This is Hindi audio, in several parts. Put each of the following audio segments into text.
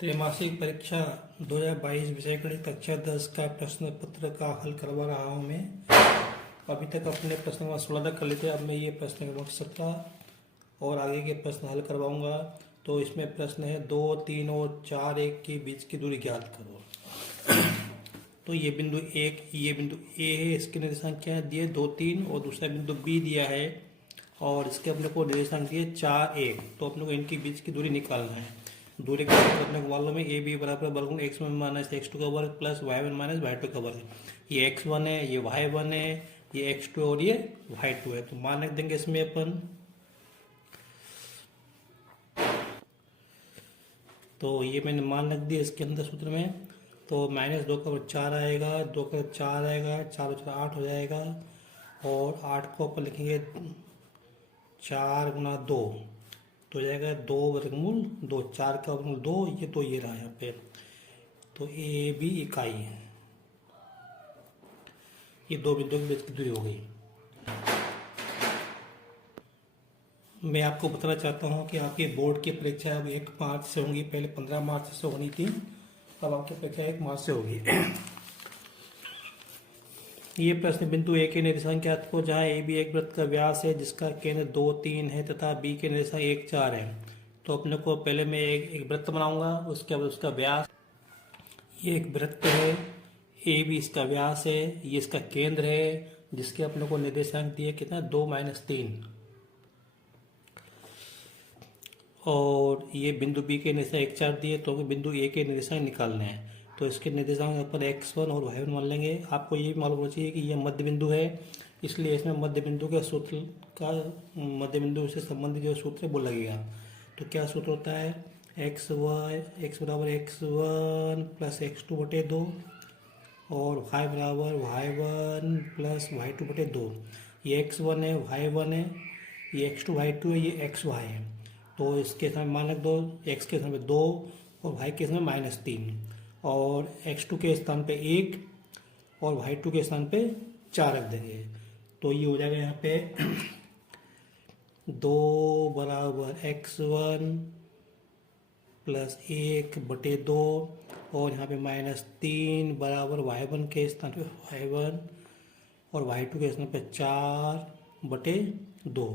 त्रैमासिक परीक्षा 2022 विषय गणित कक्षा 10 का प्रश्न पत्र का हल करवा रहा हूँ मैं। अभी तक अपने प्रश्न नंबर 16 तक कर लेते। अब मैं ये प्रश्न नंबर 17 और आगे के प्रश्न हल करवाऊंगा। तो इसमें प्रश्न है 2, 3 और 4, 1 के बीच की दूरी ज्ञात करो। तो ये बिंदु ए है, इसके निर्देशांक क्या है दिए 2, 3 और दूसरा बिंदु बी दिया है और इसके अपने को निर्देशांक दिए 4, 1। तो अपने को इनके बीच की दूरी निकालना है। दूरी का अपने को मालूम है ए बी बराबर वर्गमूल x1 माइनस x2 का वर्ग प्लस y1 माइनस y2 का वर्ग। ये x1 है, ये y1 है, ये x2 और ये y2 है। तो मान रख देंगे इसमें अपन। तो ये मैंने मान रख दिया इसके अंदर सूत्र में। तो -2 का वर्ग 4 आएगा, 2 का 4 आएगा, 4 और 4 8 हो जाएगा और 8 को अपन लिखेंगे 4 गुना 2 तो हो जाएगा 2 वर्गमूल 2, 4 का वर्गमूल 2, ये तो ये रहा यहाँ पे। तो ए बी इकाई है, ये दो बिंदुओं के बीच की दूरी हो गई। मैं आपको बताना चाहता हूँ कि आपके बोर्ड की परीक्षा अब 1 मार्च से होंगी। पहले 15 मार्च से होनी थी, अब आपकी परीक्षा 1 मार्च से होगी। ये प्रश्न बिंदु ए के निर्देशांक ज्ञात करो जहाँ ए बी एक वृत्त का व्यास है जिसका केंद्र 2, 3 है तथा बी के निर्देशांक 1, 4 है। तो अपने को पहले मैं एक वृत्त बनाऊंगा, उसके बाद उसका व्यास। ये एक वृत्त है, ए बी इसका व्यास है, ये इसका केंद्र है जिसके अपने को निर्देशांक दिए कितना 2, -3 और ये बिंदु बी के निर्देशांक 1, 4 दिए। तो बिंदु ए के निर्देशांक निकालने हैं। तो इसके निर्देशांक अपन x1 और y1 मान लेंगे। आपको ये मालूम होना चाहिए कि ये मध्य बिंदु है, इसलिए इसमें मध्य बिंदु के सूत्र का मध्य बिंदु से संबंधित जो सूत्र है वो लगेगा। तो क्या सूत्र होता है x बराबर x1 प्लस x2 बटे 2 और y बराबर y1 प्लस y2 बटे 2। ये x1 है, y1 है, ये x2 y2 है, ये xy है। तो इसके समय मान रख दो, x के समय 2 और y के समय -3 और x2 के स्थान पे 1 और y2 के स्थान पे 4 रख देंगे। तो ये हो जाएगा यहाँ पे 2 बराबर x1 प्लस 1 बटे 2 और यहाँ पे -3 बराबर y1 के स्थान पे y1 और y2 के स्थान पे 4 बटे 2।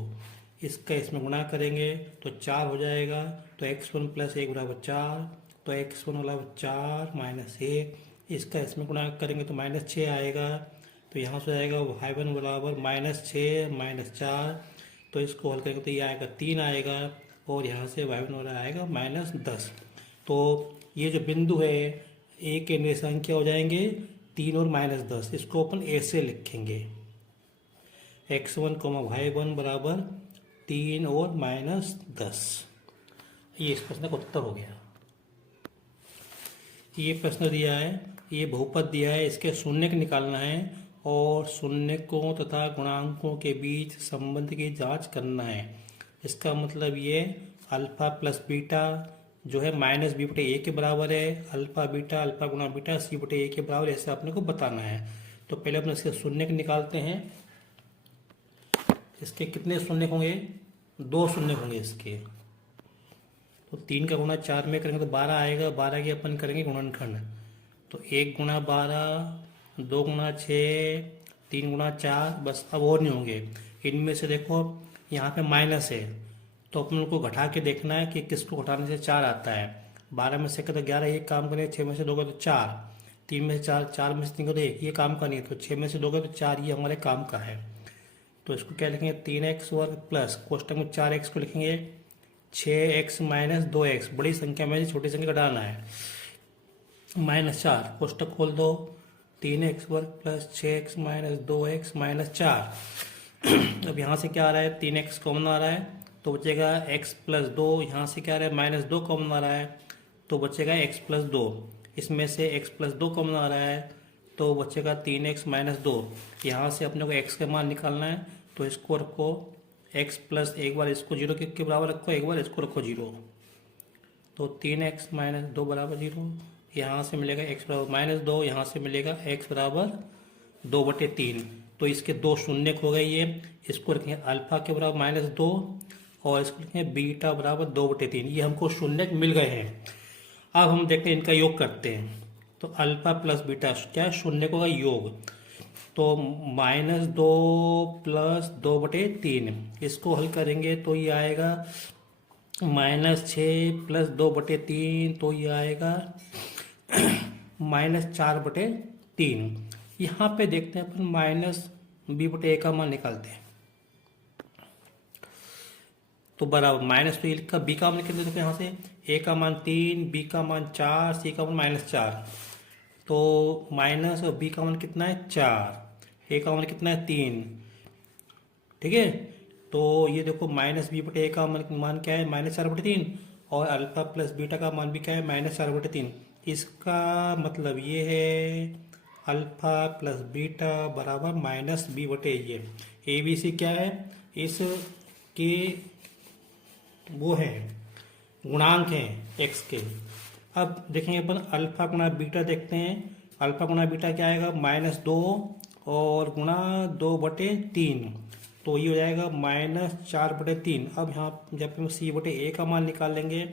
इसका इसमें गुणा करेंगे तो 4 हो जाएगा। तो x1 प्लस 1 बराबर 4, तो x1 बराबर 4 -1। इसका इसमें गुणा करेंगे तो -6 आएगा। तो यहाँ से आएगा y1 बराबर -6 -4। तो इसको हल करेंगे तो ये आएगा 3 आएगा और यहाँ से y1 वाला आएगा -10। तो ये जो बिंदु है ए के निर्देशांक क्या हो जाएंगे 3 और -10। इसको अपन ऐसे लिखेंगे x1, y1 बराबर 3 और -10। ये इस प्रश्न का उत्तर हो गया। ये प्रश्न दिया है, ये बहुपद दिया है, इसके शून्यक निकालना है और शून्यकों तथा गुणांकों के बीच संबंध की जांच करना है। इसका मतलब ये अल्फा प्लस बीटा जो है -b बटे a के बराबर है, अल्फा बीटा अल्फा गुणा बीटा c बटे a के बराबर, ऐसे अपने को बताना है। तो पहले अपने इसके शून्यक निकालते हैं। इसके कितने शून्यक होंगे 2 शून्यक होंगे इसके। तो 3 का गुणा 4 में करेंगे तो 12 आएगा। 12 के अपन करेंगे गुणनखंड। तो 1 गुणा 12, 2 गुणा 6, 3 गुणा 4, बस अब और नहीं होंगे। इनमें से देखो यहाँ पे माइनस है तो अपन को घटा के देखना है कि किसको घटाने से 4 आता है। 12 में से तो 11 एक काम करें, 6 में से 2 का तो 4, 3 में से 4, 4 में से 3 का तो 1, ये काम का नहीं है। तो 6 में से 2 का तो 4, ये हमारे काम का है। तो इसको क्या लिखेंगे 3x वर्ग प्लस कोष्टक में 4x को लिखेंगे 6x माइनस 2x, बड़ी संख्या में छोटी संख्या घटाना है, -4 कोष्टक खोल दो 3x वर्ग प्लस 6x माइनस 2x -4। अब यहाँ से क्या आ रहा है 3x कॉमन आ रहा है तो बचेगा x प्लस 2। यहाँ से क्या आ रहा है -2 कॉमन आ रहा है तो बचेगा x प्लस 2। इसमें से x प्लस 2 कॉमन आ रहा है तो बचेगा 3x -2। यहाँ से अपने को x का मान निकालना है तो इसको रखो x प्लस एक बार इसको 0 के बराबर रखो, एक बार इसको रखो 0। तो 3x -2 बराबर 0। यहाँ से मिलेगा x बराबर -2, यहाँ से मिलेगा x बराबर 2 बटे 3। तो इसके 2 शून्यक हो गए ये। इसको रखेंगे अल्फा के बराबर -2 और इसको लिखेंगे बीटा बराबर 2 बटे 3। ये हमको शून्यक मिल गए हैं। अब हम देखते हैं इनका योग करते हैं। तो अल्फा प्लस बीटा क्या है, शून्य का योग। तो -2 + 2/3, इसको हल करेंगे तो ये आएगा -6 + 2/3, तो ये आएगा -4/3। यहाँ पे देखते हैं अपन -b/a का मान निकालते हैं। तो बराबर माइनस, तो ये लिखा बी का मान कितने, देखो यहाँ से ए का मान 3, बी का मान 4, सी का मान -4। तो माइनस और बी का मान कितना है 4, ए का मान कितना है 3। ठीक है, तो ये देखो -b/a का मान क्या है -4/3, और अल्फा प्लस बीटा का मान भी क्या है -4/3। इसका मतलब ये है अल्फा प्लस बीटा बराबर -b/a। ये ए बी सी क्या है, इस के वो है गुणांक हैं एक्स के। अब देखेंगे अपन अल्फा गुणा बीटा देखते हैं। अल्फा गुणा बीटा क्या आएगा -2 और गुणा 2/3, तो ये हो जाएगा -4/3। अब यहाँ जब हम c/a का मान निकालेंगे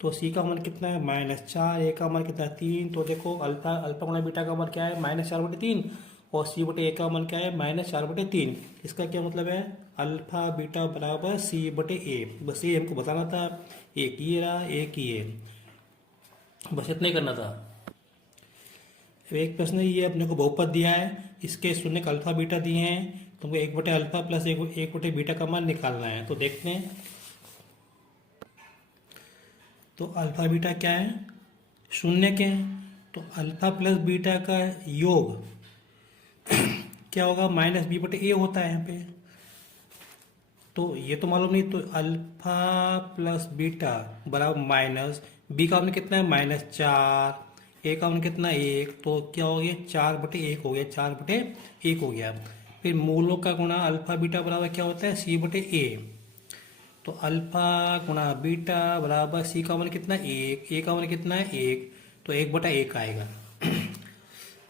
तो c का मान कितना है -4, a का मान कितना है 3। तो देखो अल्फा गुणा बीटा का मान क्या है -4/3, और c/a का मान क्या है -4/3। इसका क्या मतलब है, अल्फा बीटा बराबर c/a। बस ये हमको बताना था, एक ये रहा एक ये, बस इतना ही करना था। एक प्रश्न ये अपने को बहुपद दिया है, इसके शून्य का अल्फा बीटा दिए हैं, तुमको 1/अल्फा प्लस 1/बीटा का मान निकालना है। तो देखते हैं, तो अल्फा बीटा क्या है, शून्य के हैं, तो अल्फा प्लस बीटा का योग क्या होगा -b/a होता है यहाँ पे। तो ये तो मालूम नहीं, तो अल्फा प्लस बीटा बराबर माइनस, बी का मान कितना है -4, ए का मान कितना 1, तो क्या हो गया 4/1 हो गया, 4/1 हो गया। फिर मूलों का गुणा अल्फा बीटा बराबर क्या होता है c/a। तो अल्फा गुणा बीटा बराबर सी का मान कितना 1, ए का मान कितना है 1, तो 1/1 आएगा।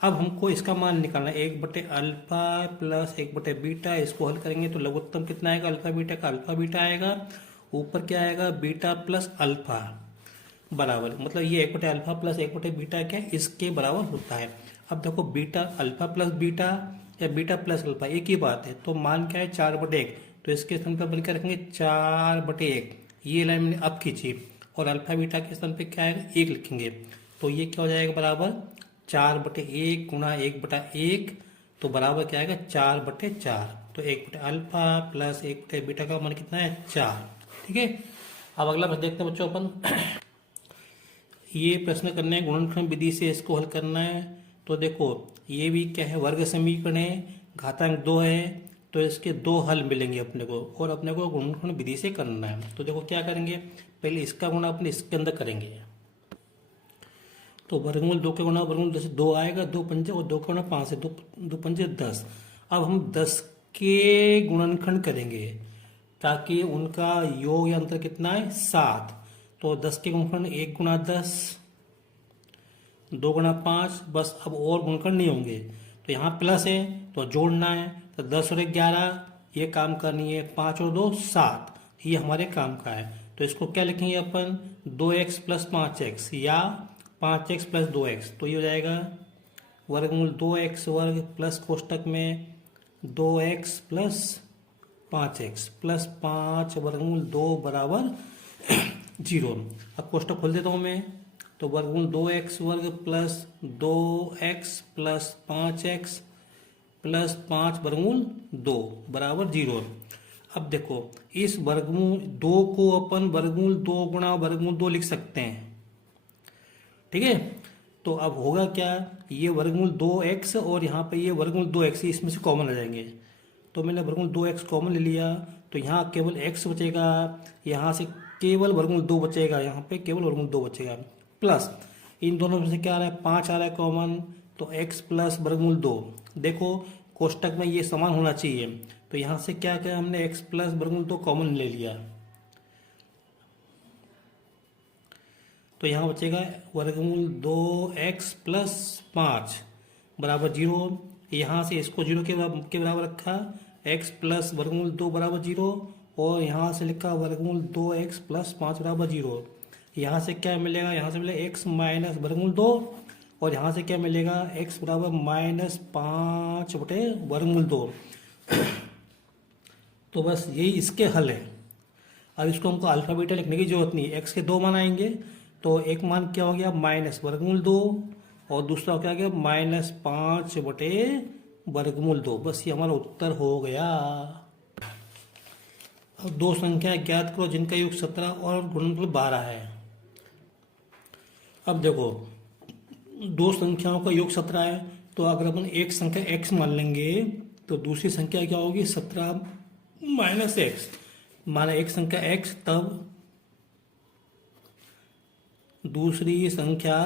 अब हमको इसका मान निकालना है 1/अल्फा प्लस 1/बीटा। इसको हल करेंगे तो लघुत्तम कितना आएगा, अल्फा बीटा का अल्फा बीटा आएगा, ऊपर क्या आएगा बीटा प्लस अल्फा बराबर, मतलब ये 1/अल्फा प्लस 1/बीटा क्या है, इसके बराबर होता है। अब देखो बीटा अल्फा प्लस बीटा या बीटा प्लस अल्फा एक ही बात है, तो मान क्या है 4/1, तो इसके स्थान पर बनकर रखेंगे 4/1। ये लाइन मैंने अब खींची, और अल्फा बीटा के स्थान पे क्या आएगा 1 लिखेंगे, तो ये क्या हो जाएगा बराबर 4/1 गुणा 1/1, तो बराबर क्या आएगा 4/4। तो 1/अल्फा प्लस 1/बीटा का मान कितना है 4। ठीक है, अब अगला प्रश्न देखते हैं बच्चों अपन। ये प्रश्न करने हैं गुणनखंड विधि से, इसको हल करना है। तो देखो ये भी क्या है, वर्ग समीकरण है, घातांक 2 है, तो इसके 2 हल मिलेंगे अपने को, और अपने को गुणनखंड विधि से करना है। तो देखो क्या करेंगे, पहले इसका गुणा अपने इसके अंदर करेंगे। तो वर्गमूल 2 के गुणा वर्गमूल 10 2 आएगा, 2 पंजे और 2 का गुणा 5 है, 2 पंजे 10। अब हम 10 के गुणनखंड करेंगे, ताकि उनका योग या अंतर कितना है 7। तो 10 के गुणनखंड 1 गुणा 10, 2 गुणा 5, बस अब और गुणनखंड नहीं होंगे। तो यहाँ प्लस है तो जोड़ना है, तो 10 और 11 ये काम करनी है, 5 और 2 7, ये हमारे काम का है। तो इसको क्या लिखेंगे अपन 2x + 5x या 5x + 2x। तो ये हो जाएगा वर्गमूल 2x वर्ग प्लस कोष्टक में 2x + 5x + 5 वर्गमूल 2 बराबर 0। अब कोष्टक खोल देता हूँ मैं, तो वर्गमूल 2x वर्ग प्लस 2x + 5x + 5 वर्गमूल 2 बराबर 0। अब देखो इस वर्गमूल 2 को अपन वर्गमूल 2 गुणा वर्गमूल 2 लिख सकते हैं। ठीक है, तो अब होगा क्या, ये वर्गमूल 2x और यहाँ पे ये वर्गमूल 2x, इसमें से कॉमन आ जाएंगे। तो मैंने वर्गमूल 2x कॉमन ले लिया, तो यहाँ केवल x बचेगा, यहाँ से केवल वर्गमूल 2 बचेगा, यहाँ पे केवल वर्गमूल 2 बचेगा, प्लस इन दोनों में से क्या आ रहा है 5 आ रहा है कॉमन, तो x + वर्गमूल 2। देखो कोष्टक में ये समान होना चाहिए, तो यहाँ से क्या किया हमने x + वर्गमूल 2 कॉमन ले लिया, तो यहाँ बचेगा वर्गमूल 2x + 5 बराबर 0। यहाँ से इसको 0 के बराबर रखा, x + वर्गमूल 2 बराबर 0, और यहाँ से लिखा वर्गमूल 2x + 5 बराबर 0। यहाँ से क्या मिलेगा, यहाँ से मिलेगा x माइनस वर्गमूल 2, और यहाँ से क्या मिलेगा, x बराबर -5/वर्गमूल 2। तो बस यही इसके हल है। अब इसको हमको अल्फा बीटा लिखने की जरूरत नहीं है। x के 2 मान आएंगे, तो एक मान क्या हो गया -वर्गमूल 2, और दूसरा क्या हो गया -5/वर्गमूल 2। बस ये हमारा उत्तर हो गया। अब दो संख्याएं ज्ञात करो जिनका योग 17 और गुणनफल 12 है। अब देखो, दो संख्याओं का योग 17 है, तो अगर अपन एक संख्या x मान लेंगे तो दूसरी संख्या क्या होगी 17 माइनस एक्स। माना एक संख्या x, तब दूसरी संख्या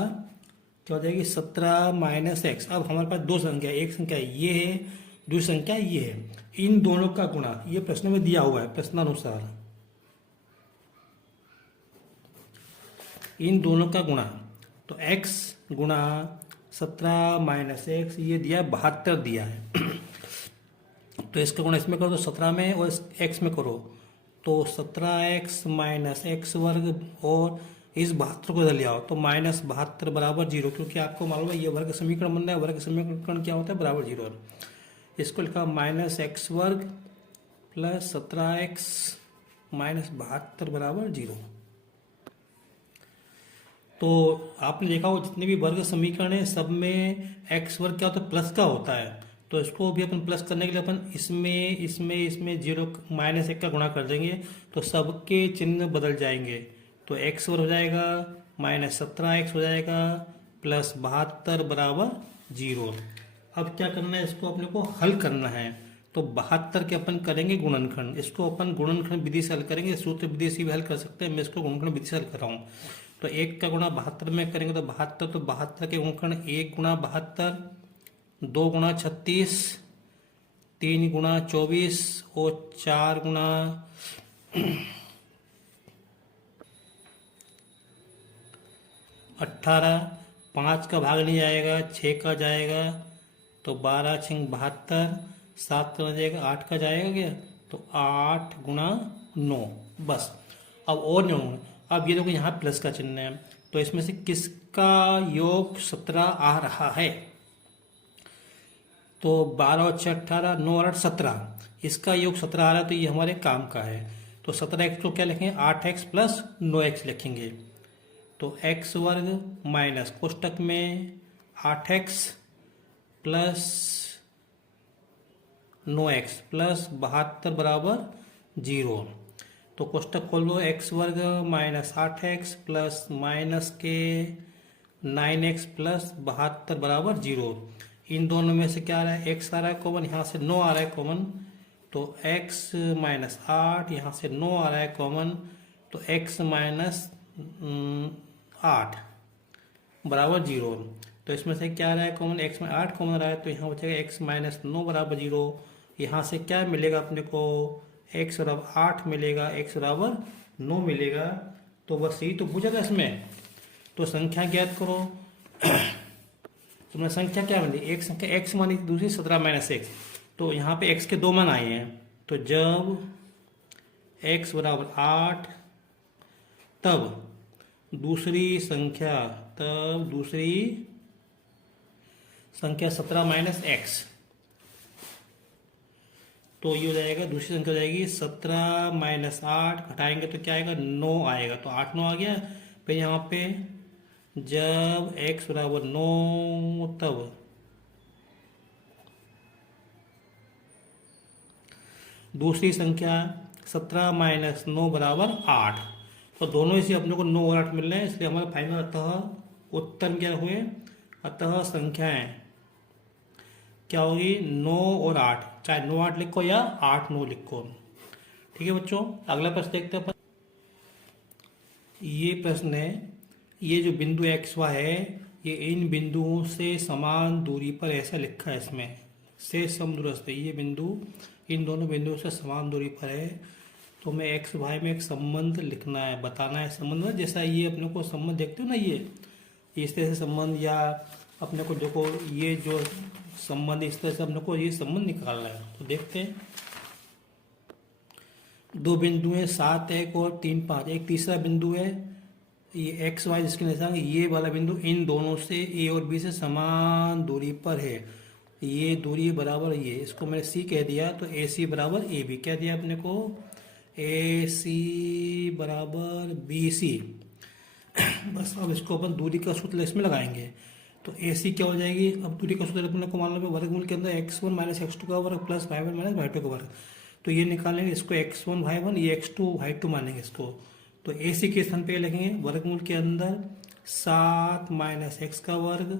क्या हो जाएगी 17 माइनस एक्स। अब हमारे पास दो संख्या, एक संख्या ये है, दूसरी संख्या ये है। इन दोनों का गुणा ये प्रश्न में दिया हुआ है, प्रश्नानुसार इन दोनों का गुणा, तो x गुणा 17 माइनस एक्स, ये दिया 72 दिया है। तो इसका गुणा इसमें करो तो 17 में, और x में करो तो 17x माइनस एक्स वर्ग, और इस 72 को इधर ले आओ तो -72 बराबर 0, क्योंकि आपको मालूम है ये वर्ग समीकरण बन रहा है। वर्ग समीकरण क्या होता है, बराबर 0। इसको लिखा -x वर्ग प्लस 17x माइनस 72 बराबर 0। तो आपने देखा हो जितने भी वर्ग समीकरण है सब में x वर्ग क्या होता है, प्लस का होता है। तो इसको भी अपन प्लस करने के लिए अपन इसमें 0 -1 का गुणा कर देंगे, तो सबके चिन्ह बदल जाएंगे। तो x वर्ग हो जाएगा -17x हो जाएगा प्लस 72 बराबर 0। अब क्या करना है, इसको अपने को हल करना है। तो 72 के अपन करेंगे गुणनखंड, इसको अपन गुणनखंड विधि से हल करेंगे, सूत्र विधि से भी हल कर सकते हैं। मैं इसको गुणनखंड विधि से हल कर रहा हूँ। तो 1 का गुणा 72 में करेंगे तो 72 के गुणनखंड 1 गुणा 72, 2 गुणा 36, 3 गुणा 24 और 4 गुणा 18। 5 का भाग नहीं जाएगा, 6 का जाएगा, तो 12 6 72, 7 का जाएगा, 8 का जाएगा क्या, तो 8 गुणा 9। बस अब और नहीं होंगे। अब ये देखो यहाँ प्लस का चिन्ह है, तो इसमें से किसका योग 17 आ रहा है, तो 12 और 6 18, 9 और 8 17, इसका योग 17 आ रहा है, तो ये हमारे काम का है। तो 17x को क्या लिखेंगे, 8x प्लस 9x लिखेंगे। तो x वर्ग माइनस कोष्टक में 8x प्लस 9x प्लस 72 बराबर 0। तो कोष्टक खोल लो, x वर्ग माइनस 8x प्लस माइनस के 9x प्लस 72 बराबर 0। इन दोनों में से क्या आ रहा है, x आ रहा है कॉमन, यहाँ से 9 आ रहा है कॉमन, तो x माइनस 8, यहाँ से 9 आ रहा है कॉमन, तो x माइनस 8 बराबर 0। तो इसमें से क्या आ रहा है कॉमन, x में 8 कॉमन आ रहा है, तो यहाँ बचेगा x माइनस 9 बराबर 0। यहाँ से क्या मिलेगा अपने को, x बराबर 8 मिलेगा, x बराबर 9 मिलेगा। तो बस यही तो पूछा था इसमें। तो संख्या ज्ञात करो। तो मैं संख्या क्या बनी, एक संख्या x मानी, दूसरी 17 माइनस एक्स। तो यहाँ पे x के 2 मान आए हैं, तो जब x बराबर 8 तब दूसरी संख्या 17 माइनस एक्स। तो ये हो जाएगा, दूसरी संख्या हो जाएगी 17 माइनस 8, घटाएंगे तो क्या आएगा 9 आएगा, तो 8 9 आ गया। फिर यहाँ पे जब x बराबर 9 तब दूसरी संख्या 17 माइनस 9 बराबर 8। तो दोनों इसे अपने को 9 और 8 मिल रहे हैं, इसलिए हमारा फाइनल अतः उत्तर क्या हुए, अतः संख्याएं क्या होगी 9 और 8, चाहे 9 8 लिखो या 8 9 लिखो। ठीक है बच्चों, अगला प्रश्न देखते हैं। ये प्रश्न है, ये जो बिंदु एक्स वाई है ये इन बिंदुओं से समान दूरी पर, ऐसा लिखा है इसमें, से समदूरस्थ है। ये बिंदु इन दोनों बिंदुओं से समान दूरी पर है। तो मैं एक्स वाई में एक संबंध लिखना है, बताना है संबंध में, जैसा ये अपने को संबंध देखते हो ना, ये इस तरह से संबंध, या अपने को देखो ये जो संबंध इस तरह से अपने को ये संबंध निकालना है। तो देखते हैं, दो बिंदु हैं 7 1 और 3 5, एक तीसरा बिंदु है ये एक्स वाई जिसके निर्देशांक ये वाला बिंदु इन दोनों से ए और बी से समान दूरी पर है, ये दूरी बराबर ये, इसको मैंने सी कह दिया, तो ए सी बराबर ए बी क्या दिया अपने को, ए सी बराबर बी सी। बस अब इसको अपन दूरी का सूत्र इसमें लगाएंगे, तो ए सी क्या हो जाएगी, अब दूरी का सूत्र अपने को मालूम है, वर्गमूल के अंदर X one minus X two का वर्ग plus Y one minus Y two का वर्ग, तो ये निकालेंगे, इसको एक्स वन वाई वन, ये एक्स टू वाई टू मानेंगे इसको, तो ए सी के स्थान पे लिखेंगे वर्गमूल के अंदर 7 माइनस एक्स का वर्ग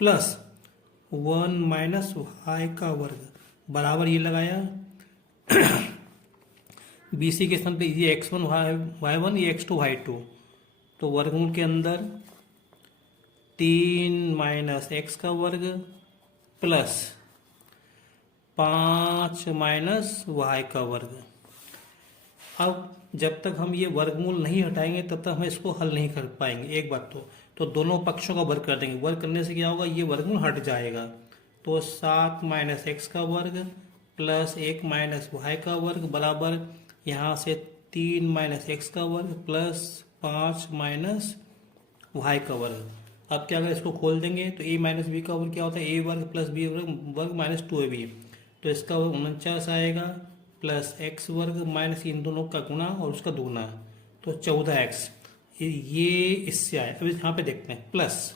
प्लस 1 माइनस वाई का वर्ग बराबर ये लगाया। बी सी के स्थान पे ये एक्स वन वाई वन, ये एक्स टू वाई टू, तो वर्गमूल के अंदर 3 माइनस एक्स का वर्ग प्लस 5 माइनस वाई का वर्ग। अब जब तक हम ये वर्गमूल नहीं हटाएंगे तब तक हम इसको हल नहीं कर पाएंगे। एक बात तो दोनों पक्षों का वर्ग कर देंगे, वर्ग करने से क्या होगा, ये वर्गमूल हट जाएगा, तो 7 माइनस एक्स का वर्ग प्लस 1 माइनस वाई का वर्ग बराबर यहाँ से 3 माइनस एक्स का वर्ग प्लस 5 माइनस वाई का वर्ग। अब क्या अगर इसको खोल देंगे तो ए माइनस बी का वर्ग क्या होता है, ए वर्ग प्लस बी वर्ग माइनस 2ab, तो इसका वर्ग 49 आएगा प्लस एक्स वर्ग माइनस इन दोनों का गुणा और उसका दुगुना, तो 14x, ये इससे आए। अब यहाँ पे देखते हैं प्लस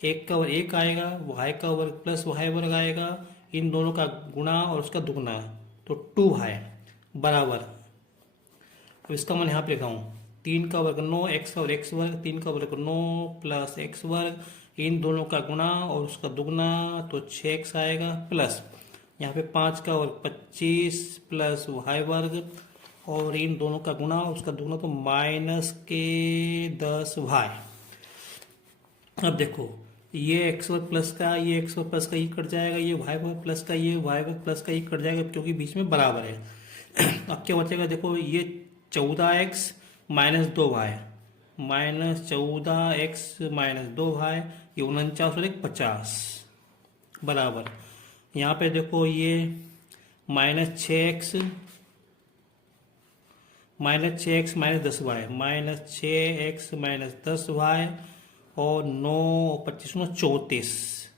1 का वर्ग 1 आएगा, वाई का वर्ग प्लस वाई वर्ग आएगा, इन दोनों का गुणा और उसका दुगुना, तो 2y बराबर, अब इसका मैं यहाँ पे लिखा हूँ 3 का वर्ग 9, एक्स का वर्ग एक्स वर्ग, 3 का वर्ग 9 प्लस एक्स वर्ग, इन दोनों का गुणा और उसका दुगुना, तो 6x आएगा प्लस यहाँ पे 5 का वर्ग 25 प्लस वाई वर्ग और इन दोनों का गुणा और उसका दुगुना, तो माइनस के 10y। अब देखो ये एक्स वर्ग प्लस का ये एक्स वर्ग प्लस का ये कट जाएगा, ये वाई वर्ग प्लस का ये वाई वर्ग प्लस का ये कट जाएगा क्योंकि बीच में बराबर है। अब क्या बचेगा, देखो ये 14x minus 2y minus 14x minus 2y, ये 49 और 50 बराबर, यहाँ पे देखो ये minus 6x minus 10y minus 6x minus 10y और 9 25 34।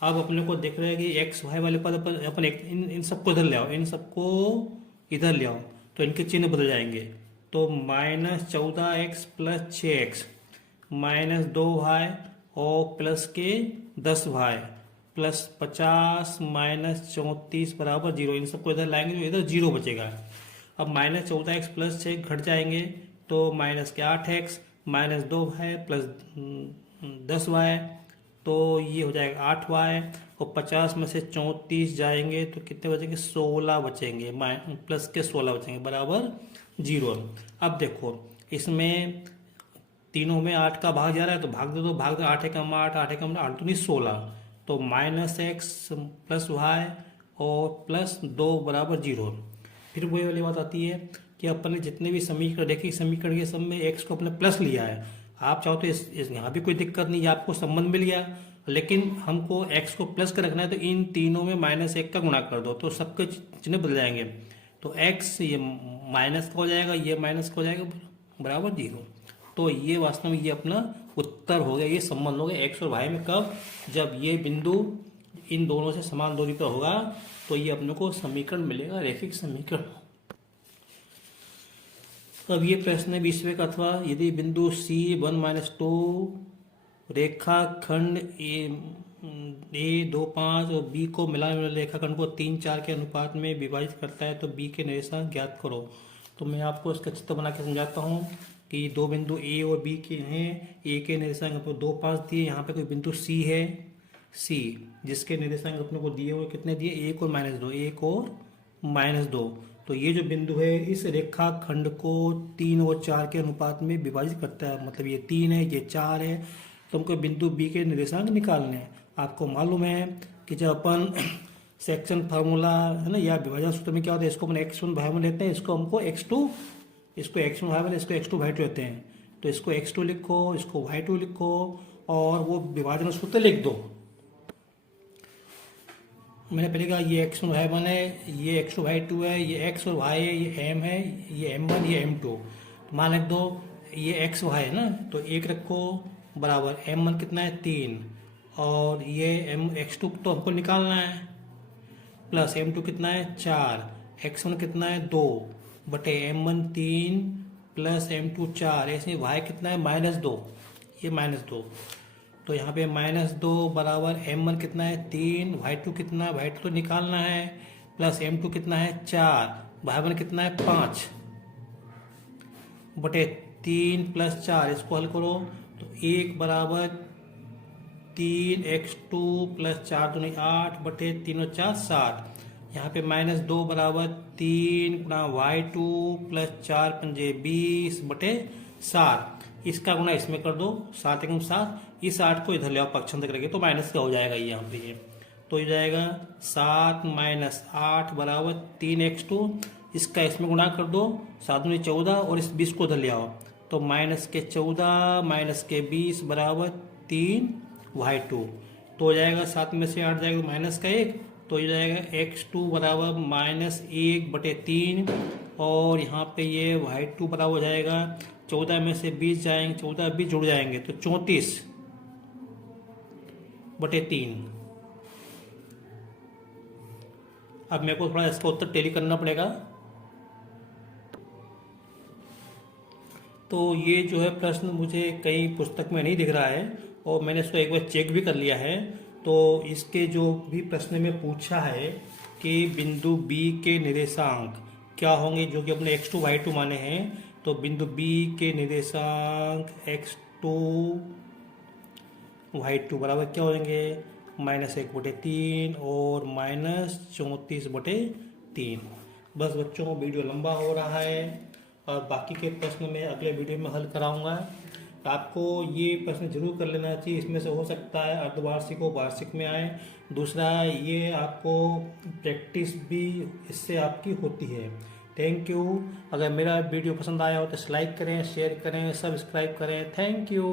अब अपने को देख रहे हैं कि एक्स वाई वाले पद पर अपन इन सबको इधर ले आओ, इन सबको इधर ले आओ, तो इनके चिन्ह बदल जाएंगे, तो minus 14x plus 6x minus 2y और प्लस के 10y प्लस 50 माइनस 34 बराबर 0, इन सबको इधर लाएंगे तो इधर 0 बचेगा। अब माइनस 14x प्लस 6 घट जाएंगे, तो माइनस के 8x minus 2y plus 10y, तो ये हो जाएगा 8y और 50 में से 34 जाएंगे तो कितने बचेंगे, 16 बचेंगे, प्लस के 16 बचेंगे बराबर 0। अब देखो इसमें तीनों में 8 का भाग जा रहा है तो भाग दे दो, भाग दो 8 एकम 8 8 एकम 8 तो 16, तो माइनस एक्स प्लस वाई और प्लस 2 बराबर 0। फिर वही वाली बात आती है कि अपन ने जितने भी समीकरण देखे, समीकरण के सब में एक्स को अपने प्लस लिया है, आप चाहो तो इस यहाँ भी कोई दिक्कत नहीं है, आपको संबंध मिल गया, लेकिन हमको एक्स को प्लस कर रखना है, तो इन तीनों में माइनस 1 का गुणा कर दो, तो सबके चिन्ह बदल जाएंगे, तो एक्स ये माइनस का हो जाएगा, ये माइनस का हो जाएगा बराबर 0। तो ये वास्तव में ये अपना उत्तर हो गया, ये संबंध हो गया एक्स और वाई में। कब, जब ये बिंदु इन दोनों से समान दूरी पर होगा तो ये अपने को समीकरण मिलेगा, रैखिक समीकरण। अब ये प्रश्न है 20वें का, अथवा यदि बिंदु C1-2 रेखाखंड A25 और B को मिलाने वाले रेखाखंड को 3-4 के अनुपात में विभाजित करता है तो B के निर्देशांक ज्ञात करो। तो मैं आपको इसका चित्र बना के समझाता हूँ कि दो बिंदु A और B के हैं, A के निर्देशांक अपने 2, 5 दिए, यहाँ पे कोई बिंदु C है, C जिसके निर्देशांक अपने को दिए हुए कितने दिए, 1 और -2, 1 और -2। तो ये जो बिंदु है इस रेखाखंड को 3 और 4 के अनुपात में विभाजित करता है, मतलब ये 3 है, ये 4 है, तो हमको बिंदु B के निर्देशांक निकालने हैं। आपको मालूम है कि जब अपन सेक्शन फार्मूला है ना, या विभाजन सूत्र में क्या होता है, इसको अपन x1 भाई में लेते हैं, इसको हमको x2, इसको x1 भाई में, इसको x2 भाई 2 लेते हैं, तो इसको x2 लिखो, इसको y2 लिखो और वो विभाजन सूत्र लिख दो। मैंने पहले कहा ये x1 भाई 1 है, ये x2 भाई 2 है, ये x और y है, ये m है, ये m1, ये m2। मान लिख दो ये एक्स वाई है ना, तो 1 रखो बराबर m1 कितना है 3, और ये x2 तो हमको निकालना है, प्लस m2 कितना है 4, x1 कितना है 2 बटे m1 3 प्लस m2 4, ऐसे y कितना है -2, ये -2, तो यहाँ पे -2 बराबर m1 कितना है 3, y2 कितना है, y2 तो निकालना है, प्लस m2 कितना है 4, y1 कितना है 5 बटे 3 प्लस 4, इसको हल करो तो 1 बराबर 3x2 प्लस 4 दूनी 8 बटे 3 और 4 7, यहाँ पे -2 बराबर 3 गुणा y2 प्लस 4 पंजे 20 बटे 7, इसका गुणा इसमें कर दो 7 एकम 7, इस 8 को इधर ले आओ पक्षांतर करके तो माइनस का हो जाएगा ये यहाँ पे, ये तो हो जाएगा 7 माइनस 8 बराबर 3x2, इसका इसमें गुणा कर दो 7 दूनी 14 और इस 20 को इधर ले आओ तो -14 माइनस के 20 बराबर 3y2, तो हो जाएगा 7 में से 8 जाएगा माइनस का 1, तो हो जाएगा x2 बराबर -1 बटे 3, और यहाँ पे ये y2 बराबर हो जाएगा 14 में से 20 जाएंगे, 14 20 जुड़ जाएंगे तो 34 बटे 3। अब मेरे को थोड़ा इसका उत्तर टेली करना पड़ेगा। तो ये जो है प्रश्न मुझे कहीं पुस्तक में नहीं दिख रहा है और मैंने इसको एक बार चेक भी कर लिया है। तो इसके जो भी प्रश्न में पूछा है कि बिंदु B के निर्देशांक क्या होंगे, जो कि अपने x2 y2 माने हैं, तो बिंदु B के निर्देशांक x2 y2 बराबर क्या होंगे, -1 बटे 3 और -34 बटे 3। बस बच्चों, वीडियो लंबा हो रहा है और बाकी के प्रश्न मैं अगले वीडियो में हल कराऊंगा। आपको ये प्रश्न जरूर कर लेना चाहिए, इसमें से हो सकता है अर्धवार्षिक हो वार्षिक में आए। दूसरा, ये आपको प्रैक्टिस भी इससे आपकी होती है। Thank you. अगर मेरा वीडियो पसंद आया हो तो लाइक करें, शेयर करें, सब्सक्राइब करें। Thank you.